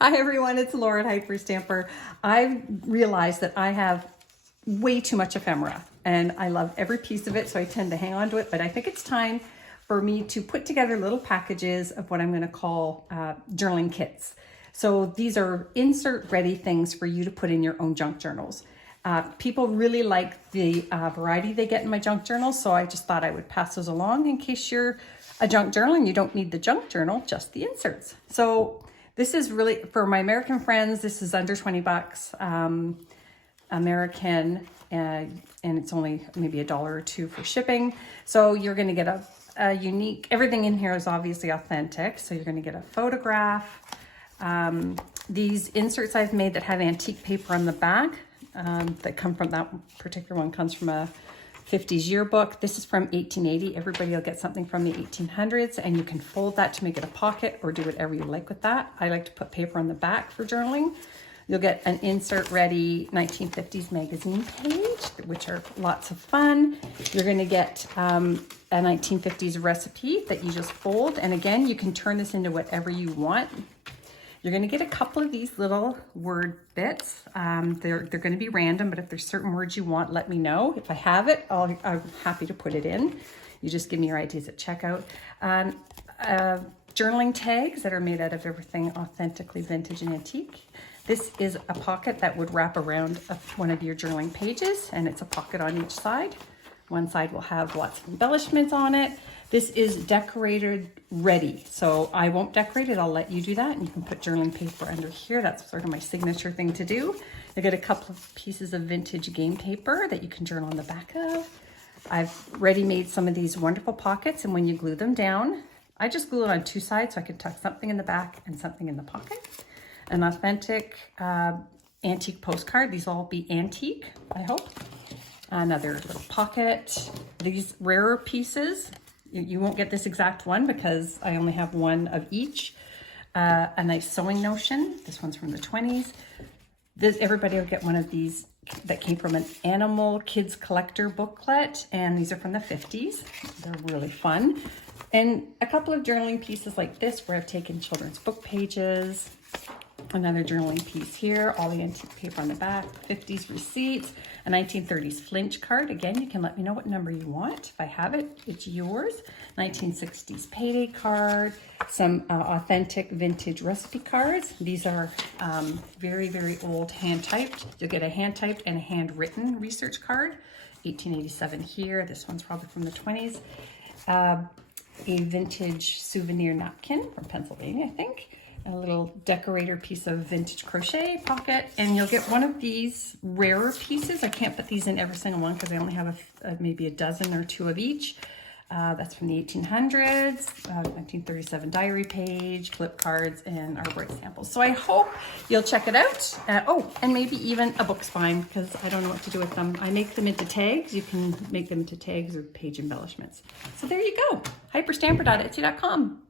Hi everyone, it's Laura at Hyperstamper. I realized that I have way too much ephemera and I love every piece of it, so I tend to hang on to it, but I think it's time for me to put together little packages of what I'm going to call journaling kits. So these are insert ready things for you to put in your own junk journals. People really like the variety they get in my junk journals, so I just thought I would pass those along in case you're a junk journal and you don't need the junk journal, just the inserts. So this is really, for my American friends, this is under 20 bucks American, and it's only maybe $1 or $2 for shipping. So you're gonna get a unique, everything in here is obviously authentic. So you're gonna get a photograph. These inserts I've made that have antique paper on the back, that come from, that particular one comes from a 50s yearbook. This is from 1880. Everybody will get something from the 1800s, and you can fold that to make it a pocket or do whatever you like with that. I like to put paper on the back for journaling. You'll get an insert ready 1950s magazine page, which are lots of fun. You're going to get a 1950s recipe that you just fold, and again, you can turn this into whatever you want. You're going to get a couple of these little word bits. They're going to be random, but if there's certain words you want, let me know. If I have it, I'm happy to put it in. You just give me your ideas at checkout. Journaling tags that are made out of everything authentically vintage and antique. This is a pocket that would wrap around one of your journaling pages, and it's a pocket on each side. One side will have lots of embellishments on it. This is decorated ready, so I won't decorate it. I'll let you do that, and you can put journaling paper under here. That's sort of my signature thing to do. You get a couple of pieces of vintage game paper that you can journal on the back of. I've ready made some of these wonderful pockets, and when you glue them down, I just glue it on two sides so I can tuck something in the back and something in the pocket. An authentic antique postcard. These will all be antique, I hope. Another little pocket. These rarer pieces, you won't get this exact one because I only have one of each. A nice sewing notion. This one's from the 20s. Everybody will get one of these that came from an animal kids collector booklet, and these are from the 50s. They're really fun. And a couple of journaling pieces like this where I've taken children's book pages. Another journaling piece here, all the antique paper on the back, 50s receipts, a 1930s flinch card. Again, you can let me know what number you want. If I have it, it's yours. 1960s payday card, some authentic vintage recipe cards. These are very, very old hand typed. You'll get a hand typed and a handwritten research card. 1887 here. This one's probably from the 20s. A vintage souvenir napkin from Pennsylvania, I think. A little decorator piece of vintage crochet pocket, and you'll get one of these rarer pieces. I can't put these in every single one because I only have maybe a dozen or two of each. That's from the 1800s, 1937 diary page, flip cards, and artboard samples. So I hope you'll check it out. Oh, and maybe even a book spine, because I don't know what to do with them. I make them into tags. You can make them into tags or page embellishments. So there you go, hyperstamper.etsy.com.